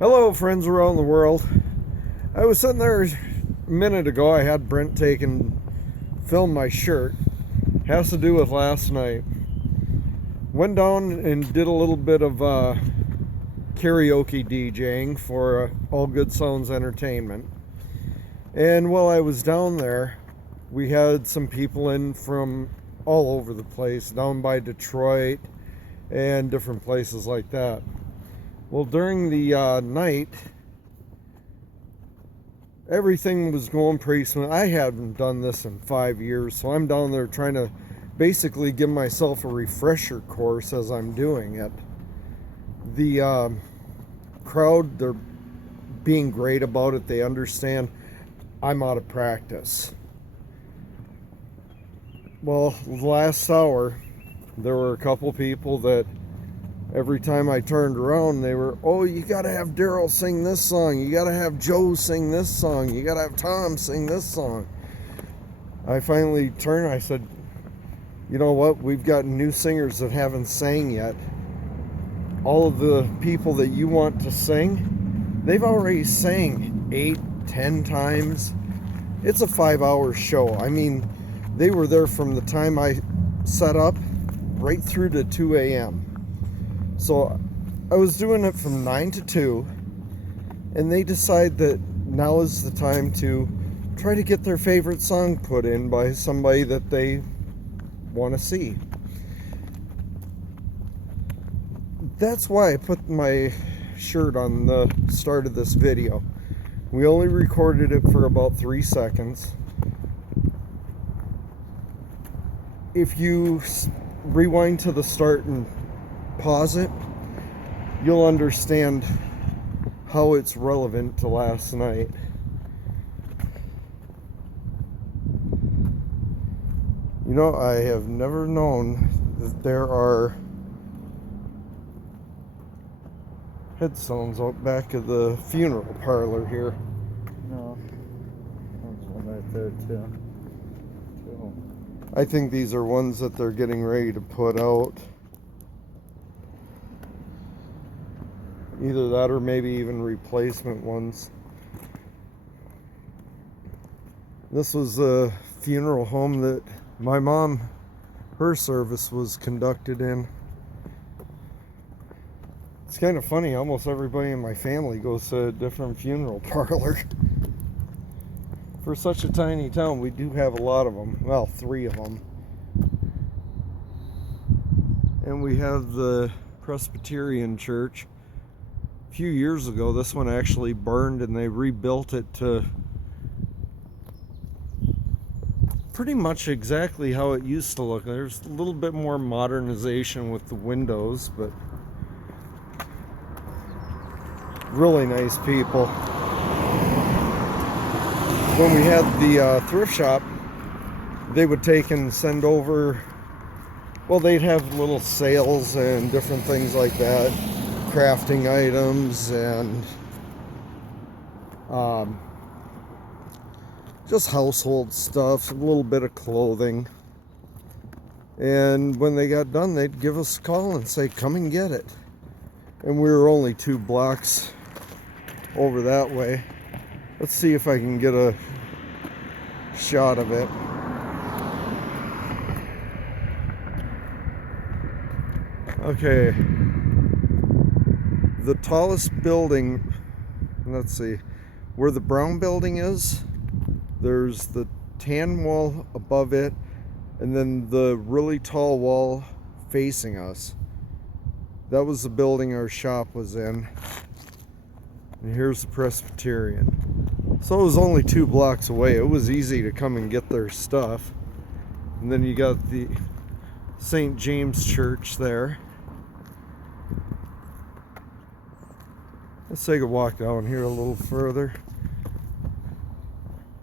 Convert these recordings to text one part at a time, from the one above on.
Hello, friends around the world. I was sitting there a minute ago. I had Brent film my shirt. Has to do with last night. Went down and did a little bit of karaoke DJing for All Good Sounds Entertainment. And while I was down there, we had some people in from all over the place, down by Detroit and different places like that. Well, during the night, everything was going pretty smooth. I haven't done this in 5 years, so I'm down there trying to basically give myself a refresher course as I'm doing it. The crowd, they're being great about it. They understand I'm out of practice. Well, last hour, there were a couple people that every time I turned around, they were, oh, you got to have Daryl sing this song. You got to have Joe sing this song. You got to have Tom sing this song. I finally turned, I said, you know what? We've got new singers that haven't sang yet. All of the people that you want to sing, they've already sang 8, 10 times. It's a 5-hour show. I mean, they were there from the time I set up right through to 2 a.m. So I was doing it from 9 to 2, and they decide that now is the time to try to get their favorite song put in by somebody that they want to see. That's why I put my shirt on the start of this video. We only recorded it for about 3 seconds. If you rewind to the start and pause it, you'll understand how it's relevant to last night. You know, I have never known that there are headstones out back of the funeral parlor here. No, there's one right there too. I think these are ones that they're getting ready to put out. Either that or maybe even replacement ones. This was a funeral home that my mom, her service was conducted in. It's kind of funny, almost everybody in my family goes to a different funeral parlor. For such a tiny town, we do have a lot of them. Well, 3 of them. And we have the Presbyterian Church. A few years ago, this one actually burned and they rebuilt it to pretty much exactly how it used to look. There's a little bit more modernization with the windows, but really nice people. When we had the thrift shop, they would take and send over, well, they'd have little sales and different things like that. Crafting items and just household stuff, a little bit of clothing. And when they got done, they'd give us a call and say, come and get it. And we were only 2 blocks over that way. Let's see if I can get a shot of it. Okay. The tallest building, let's see, where the brown building is, there's the tan wall above it, and then the really tall wall facing us. That was the building our shop was in. And here's the Presbyterian. So it was only 2 blocks away. It was easy to come and get their stuff. And then you got the St. James Church there. Let's take a walk down here a little further.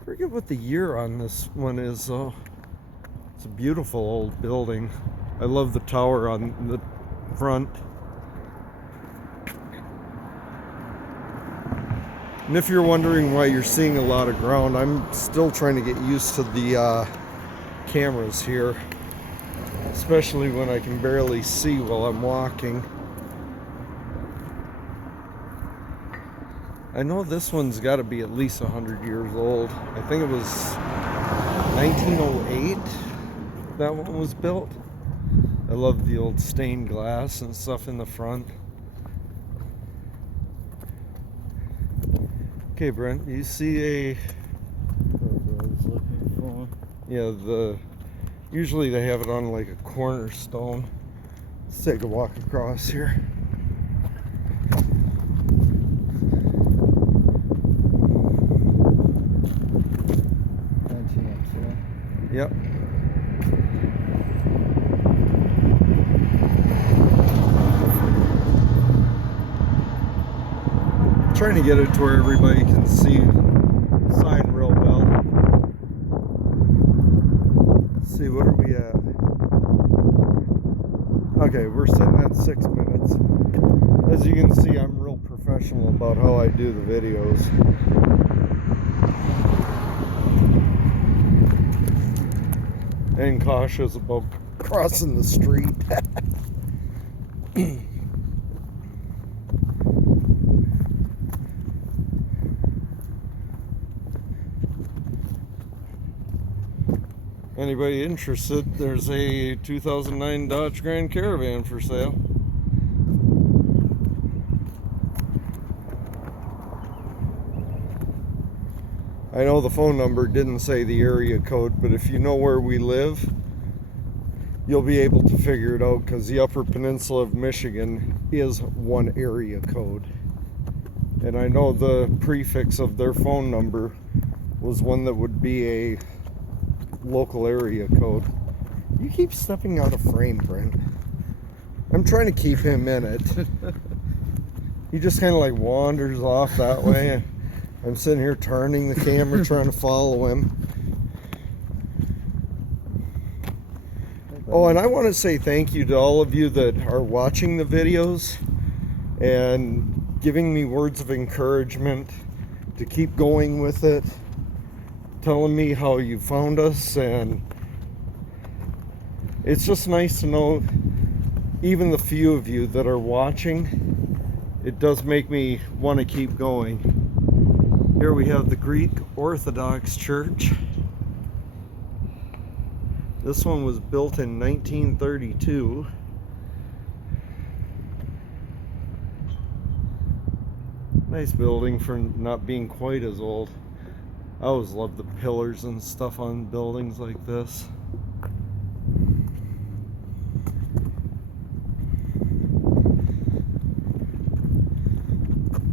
I forget what the year on this one is though. It's a beautiful old building. I love the tower on the front. And if you're wondering why you're seeing a lot of ground, I'm still trying to get used to the cameras here. Especially when I can barely see while I'm walking. I know this one's got to be at least 100 years old. I think it was 1908 that one was built. I love the old stained glass and stuff in the front. Okay, Brent, you see a... That's what I was looking for. Yeah, usually they have it on like a cornerstone. Let's take a walk across here. Yep. Trying to get it to where everybody can see the sign real well. Let's see, what are we at? Okay, we're sitting at 6 minutes. As you can see, I'm real professional about how I do the videos. And cautious about crossing the street. Anybody interested, there's a 2009 Dodge Grand Caravan for sale. I know the phone number didn't say the area code, but if you know where we live, you'll be able to figure it out, because the Upper Peninsula of Michigan is one area code. And I know the prefix of their phone number was one that would be a local area code. You keep stepping out of frame, Brent. I'm trying to keep him in it. He just kind of like wanders off that way. I'm sitting here turning the camera trying to follow him. Oh, and I want to say thank you to all of you that are watching the videos and giving me words of encouragement to keep going with it, telling me how you found us, and it's just nice to know even the few of you that are watching. It does make me want to keep going. Here we have the Greek Orthodox Church. This one was built in 1932. Nice building for not being quite as old. I always love the pillars and stuff on buildings like this.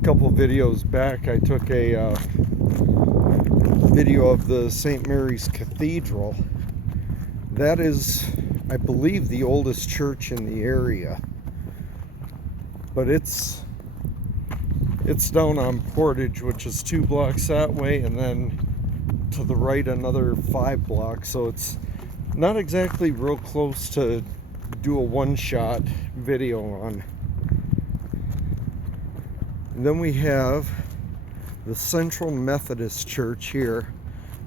A couple videos back, I took a video of the St. Mary's Cathedral. That is, I believe, the oldest church in the area. But it's down on Portage, which is 2 blocks that way, and then to the right another 5 blocks. So it's not exactly real close to do a one-shot video on. And then we have the Central Methodist Church here.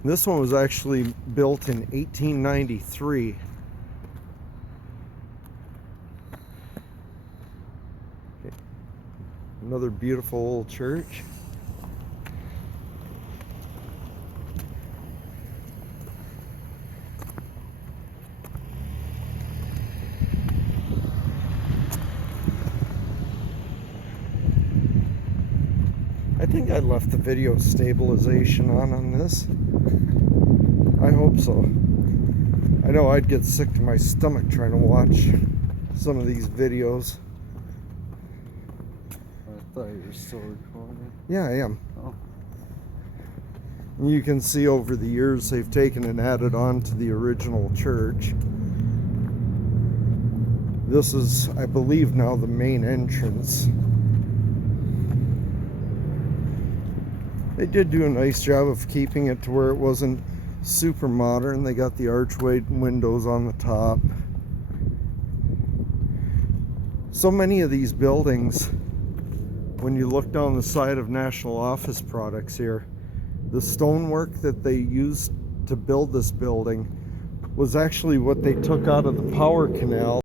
This one was actually built in 1893. Okay. Another beautiful old church. I think I left the video stabilization on this. I hope so. I know I'd get sick to my stomach trying to watch some of these videos. I thought you were still recording. Yeah, I am. Oh. You can see over the years they've taken and added on to the original church. This is, I believe, now the main entrance. They did do a nice job of keeping it to where it wasn't super modern. They got the archway windows on the top. So many of these buildings, when you look down the side of National Office Products here, the stonework that they used to build this building was actually what they took out of the power canal